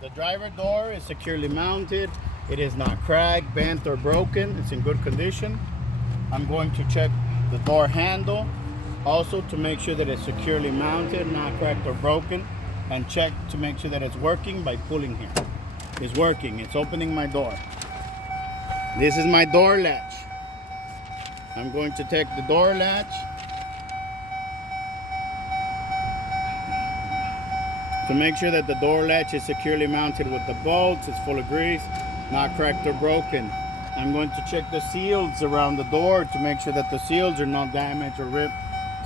The driver door is securely mounted. It is not cracked, bent, or broken. It's in good condition. I'm going to check the door handle also to make sure that it's securely mounted, not cracked or broken, and check to make sure that it's working by pulling here. It's working. It's opening my door. This is my door latch. I'm going to take the door latch to make sure that the door latch is securely mounted with the bolts. It's full of grease, not cracked or broken. I'm going to check the seals around the door to make sure that the seals are not damaged or ripped,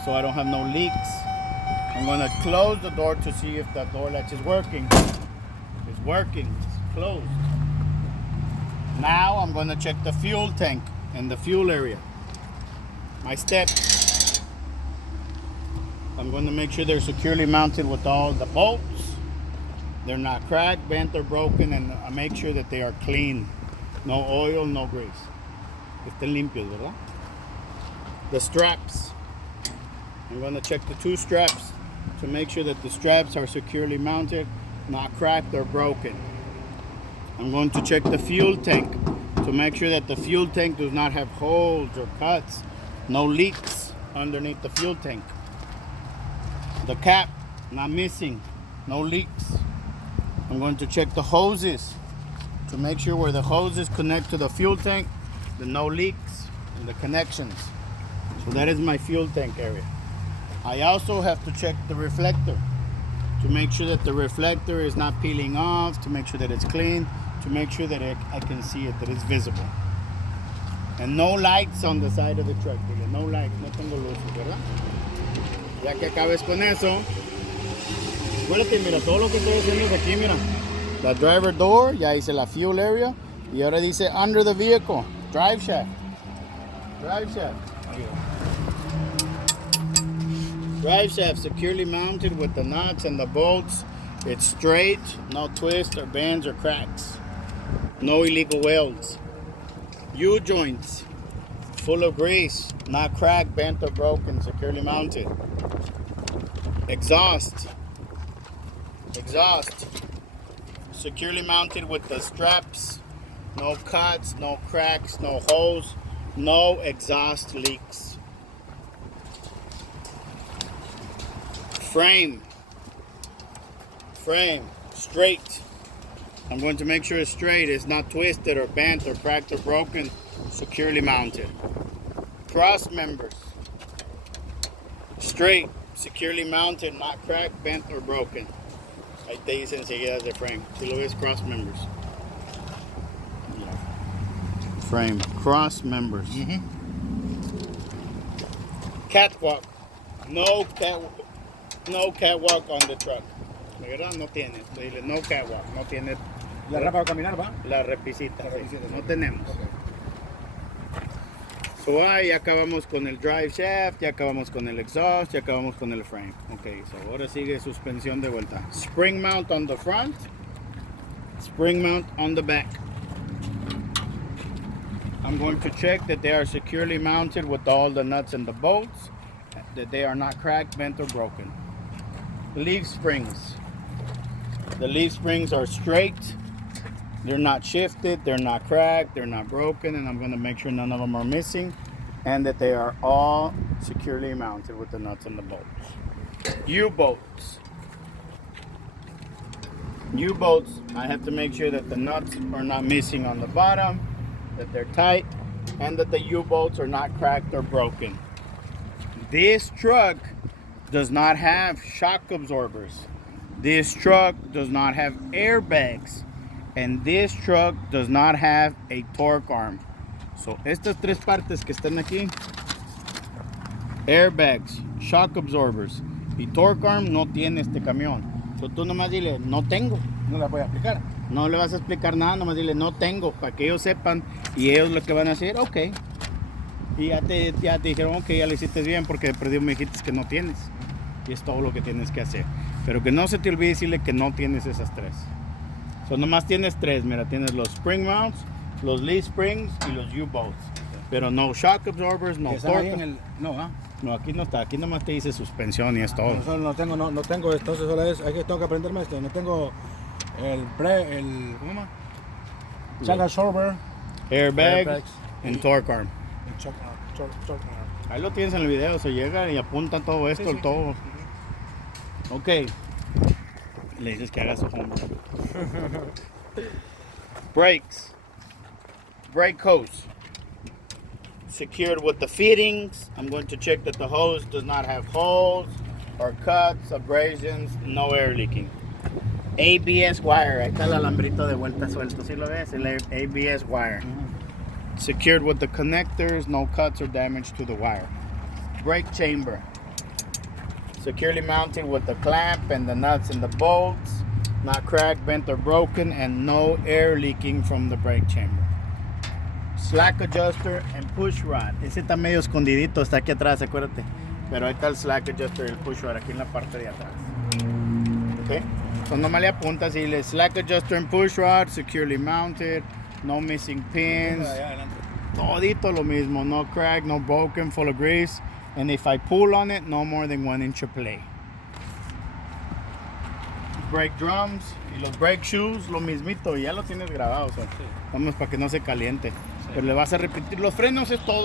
so I don't have no leaks. I'm going to close the door to see if that door latch is working. It's working. It's closed. Now I'm going to check the fuel tank and the fuel area. My steps. I'm going to make sure they're securely mounted with all the bolts. They're not cracked, bent, or broken, and I make sure that they are clean. No oil, no grease. Estén limpios, ¿verdad? The straps. I'm going to check the two straps to make sure that the straps are securely mounted, not cracked or broken. I'm going to check the fuel tank to make sure that the fuel tank does not have holes or cuts, no leaks underneath the fuel tank. The cap, not missing, no leaks. I'm going to check the hoses to make sure where the hoses connect to the fuel tank, there are no leaks in the connections. So that is my fuel tank area. I also have to check the reflector to make sure that the reflector is not peeling off, to make sure that it's clean, to make sure that I can see it, that it's visible. And no lights on the side of the truck. No lights, no tengo luces, ¿verdad? Ya que acabes con eso, acuérdate, mira, todo lo que estoy haciendo es aquí, mira. La driver door, ya hice la fuel area, y ahora dice under the vehicle, drive shaft. Drive shaft. Drive shaft securely mounted with the nuts and the bolts. It's straight, no twists or bends or cracks. No illegal welds. U-joints, full of grease, not cracked, bent, or broken, securely mounted. Exhaust, securely mounted with the straps, no cuts, no cracks, no holes, no exhaust leaks. Frame, straight. I'm going to make sure it's straight, it's not twisted or bent or cracked or broken, securely mounted. Cross members, straight, securely mounted, not cracked, bent, or broken. Ahí te dice enseguida de frame. Si lo ves, cross members. Frame, cross members. Catwalk. No catwalk on the truck. ¿Verdad? No tiene. Dile, no catwalk. No tiene. ¿La rampa para caminar va? La repisita. Sí. No tenemos. Okay. So ya acabamos con el drive shaft, ya acabamos con el exhaust, ya acabamos con el frame. Ok, so ahora sigue suspensión de vuelta. Spring mount on the front, spring mount on the back. I'm going to check that they are securely mounted with all the nuts and the bolts, that they are not cracked, bent, or broken. Leaf springs. The leaf springs are straight. They're not shifted, they're not cracked, they're not broken, and I'm going to make sure none of them are missing and that they are all securely mounted with the nuts and the bolts. U-bolts. U-bolts, I have to make sure that the nuts are not missing on the bottom, that they're tight, and that the U-bolts are not cracked or broken. This truck does not have shock absorbers. This truck does not have airbags. And this truck does not have a torque arm. So estas tres partes que están aquí, airbags, shock absorbers y torque arm no tiene este camión. So tú nomás dile, no tengo. No la voy a explicar. No le vas a explicar nada, nomás dile, no tengo, para que ellos sepan. Y ellos lo que van a hacer, ok. Y ya te dijeron, ok, ya lo hiciste bien porque de perdido me dijiste que no tienes. Y es todo lo que tienes que hacer. Pero que no se te olvide decirle que no tienes esas tres. So nomás tienes tres, mira, tienes los spring mounts, los leaf springs y los U-bolts. Pero no shock absorbers, no torque. No, aquí no está, aquí nomás te dice suspensión y es todo. No tengo, entonces solo es, tengo que aprenderme esto, no tengo el ¿cómo se llama? Shock absorber. Airbag Airbags. and torque arm. El shock arm. Ahí lo tienes en el video, se llega y apunta todo esto, Sí, sí. todo. Ok. Le dices que haga su homework. Brakes. Brake hose. Secured with the fittings. I'm going to check that the hose does not have holes or cuts, abrasions, no air leaking. ABS wire. Ahí está el alambrito de vuelta suelto. ¿Sí lo ves? El ABS wire. Secured with the connectors, no cuts or damage to the wire. Brake chamber. Securely mounted with the clamp and the nuts and the bolts. Not cracked, bent, or broken, and no air leaking from the brake chamber. Slack adjuster and push rod. Ese está medio escondidito, está aquí atrás, acuérdate. Pero ahí está el slack adjuster y el push rod aquí en la parte de atrás. Ok. So nomás le apuntas y le slack adjuster and push rod, securely mounted, no missing pins. Allá adelante. Todito lo mismo, no crack, no broken, full of grease. And if I pull on it, no more than 1 inch of play. Brake drums y los brake shoes, lo mismito, ya lo tienes grabado, o sea, vamos para que no se caliente. Pero le vas a repetir, los frenos es todo